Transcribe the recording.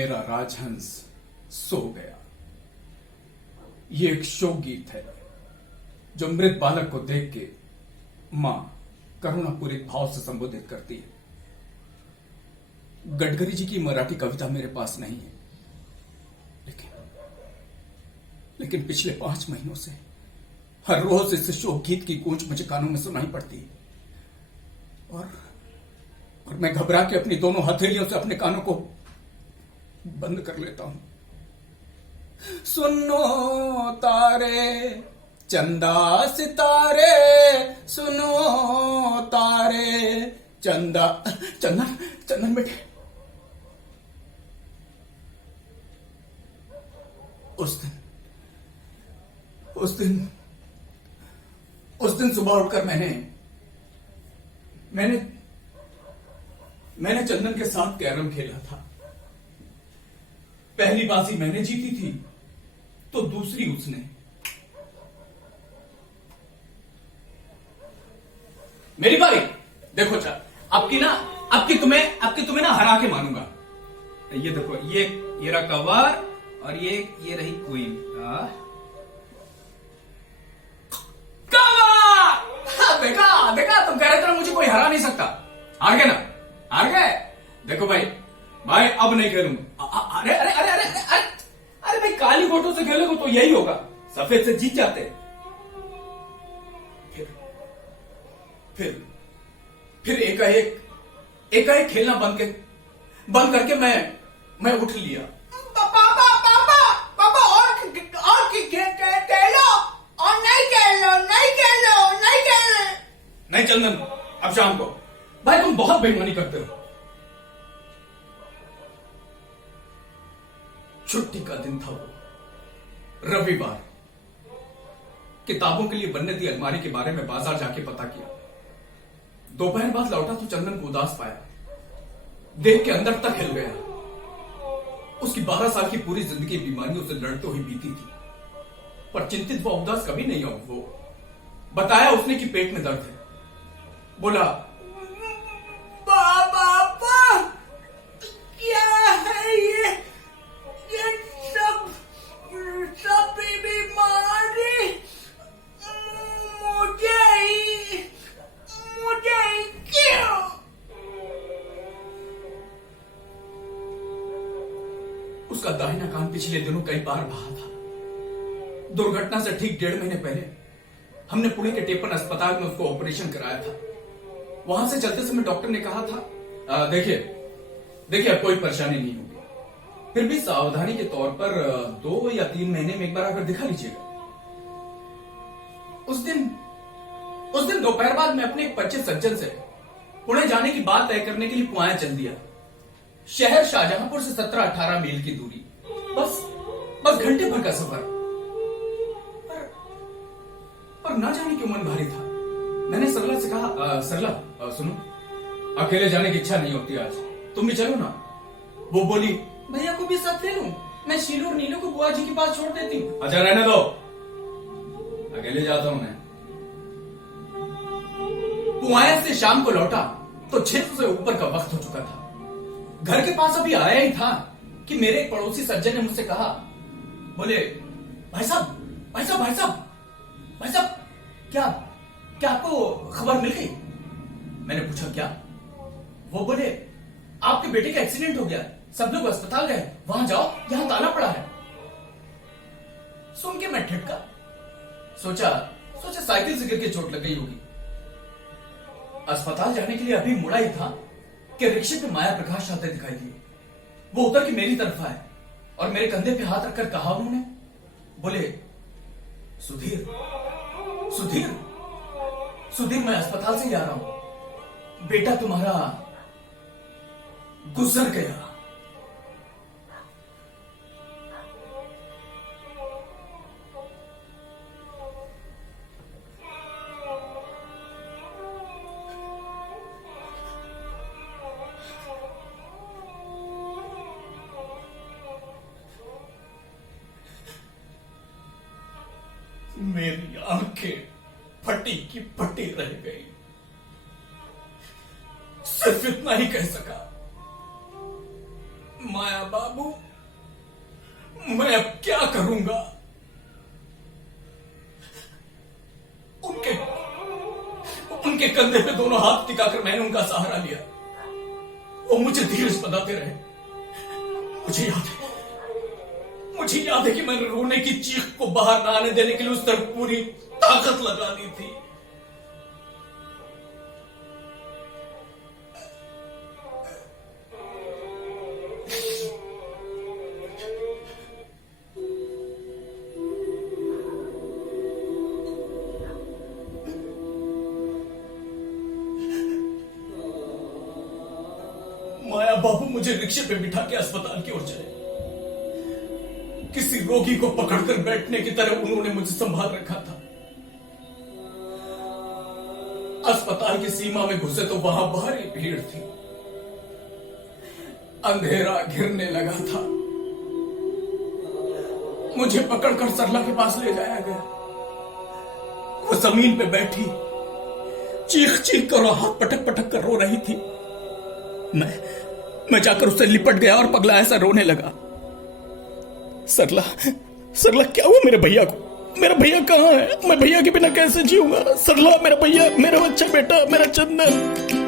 मेरा राजहंस सो गया। ये एक शोक गीत है जो मृत बालक को देख के मां करुणापूरित भाव से संबोधित करती है। गडकरी जी की मराठी कविता मेरे पास नहीं है, लेकिन पिछले 5 महीनों से हर रोज इस शोक गीत की गूंज मुझे कानों में सुनाई पड़ती है और मैं घबरा के अपनी दोनों हथेलियों से अपने कानों को बंद कर लेता हूं। सुनो तारे चंदा सितारे, सुनो तारे चंदा चंदन चंदन बेटे। उस दिन सुबह उठकर मैंने चंदन के साथ कैरम खेला था। पहली बाजी मैंने जीती थी तो दूसरी उसने। मेरी बारी। देखो आपकी तुम्हें ना हरा के मानूंगा। ये देखो, ये रहा कवर और ये रही क्वीन। देखा तुम कह रहे थे मुझे कोई हरा नहीं सकता। हार गए ना, हार गए। देखो भाई अब नहीं खेलूंगा। अरे अरे अरे अरे अरे अरे भाई, काली गोटों से खेलोगे तो यही होगा, सफेद से जीत जाते। फिर एकाएक खेलना बंद करके मैं उठ लिया। पापा और खेलो और नहीं खेलो। नहीं चंदन, अब शाम को। भाई तुम बहुत बेईमानी करते हो। छुट्टी का दिन था वो, रविवार। किताबों के लिए बनने दी अलमारी के बारे में बाजार जाके पता किया। दोपहर बाद लौटा तो चंदन को उदास पाया। देख के अंदर तक हिल गया। उसकी 12 साल की पूरी जिंदगी बीमारियों से लड़ते हुए बीती थी, पर चिंतित व उदास कभी नहीं हुआ। वो बताया उसने कि पेट में दर्द है। बोला पापा क्या है ये सब बीमारी मुझे क्यों? उसका दाहिना कान पिछले दिनों कई बार बहा था। दुर्घटना से ठीक 1.5 महीने पहले हमने पुणे के टेपन अस्पताल में उसको ऑपरेशन कराया था। वहां से चलते समय डॉक्टर ने कहा था, देखिए अब कोई परेशानी नहीं होगी, फिर भी सावधानी के तौर पर 2 या 3 महीने में एक बार आकर दिखा लीजिएगा। उस दिन दोपहर बाद मैं अपने एक परिचित सज्जन से पुणे जाने की बात तय करने के लिए पुआया चल दिया। शहर शाहजहांपुर से 17-18 मील की दूरी, बस घंटे भर का सफर। पर ना जाने क्यों मन भारी था। मैंने सरला से कहा, सरला सुनो, अकेले जाने की इच्छा नहीं होती आज, तुम भी चलो ना। वो बोली, भैया को भी साथ ले लूं, मैं शीलू और नीलू को बुआ जी के पास छोड़ देती हूँ। अच्छा रहने दो, अकेले जाता हूं मैं। पुआया से शाम को लौटा तो 6 से ऊपर का वक्त हो चुका था। घर के पास अभी आया ही था कि मेरे एक पड़ोसी सज्जन ने मुझसे कहा, बोले, भाई साहब क्या आपको खबर मिल गई? मैंने पूछा क्या? वो बोले, आपके बेटे का एक्सीडेंट हो गया, सब लोग अस्पताल गए, वहां जाओ, यहां ताला पड़ा है। सुन के मैं ठिठका। सोचा साइकिल से गिर के चोट लग गई होगी। अस्पताल जाने के लिए अभी मुड़ा ही था कि रिक्शे पे माया प्रकाश आते दिखाई दिए। वो उतर के मेरी तरफ आए और मेरे कंधे पे हाथ रखकर कहा उन्होंने, बोले, सुधीर मैं अस्पताल से ही आ रहा हूं, बेटा तुम्हारा गुजर गया। मेरी आंखें फटी की फटी रह गई। सिर्फ इतना ही कह सका, माया बाबू, मैं अब क्या करूंगा? उनके कंधे पे दोनों हाथ टिकाकर मैंने उनका सहारा लिया। वो मुझे धीरज बताते रहे। मुझे याद है कि मैंने रोने की चीख को बाहर ना आने देने के लिए उस तरफ पूरी ताकत लगा दी थी। माया बाबू मुझे रिक्शे पे बिठा के अस्पताल की ओर चले। किसी रोगी को पकड़कर बैठने की तरह उन्होंने मुझे संभाल रखा था। अस्पताल की सीमा में घुसे तो वहां भारी भीड़ थी। अंधेरा घिरने लगा था। मुझे पकड़कर सरला के पास ले जाया गया। वो जमीन पे बैठी चीख चीख कर और हाथ पटक पटक कर रो रही थी। मैं जाकर उससे लिपट गया और पगला ऐसा रोने लगा। सरला, क्या हुआ मेरे भैया को? मेरा भैया कहाँ है? मैं भैया के बिना कैसे जीऊंगा? सरला, मेरा भैया, मेरा बच्चा बेटा, मेरा चंदन।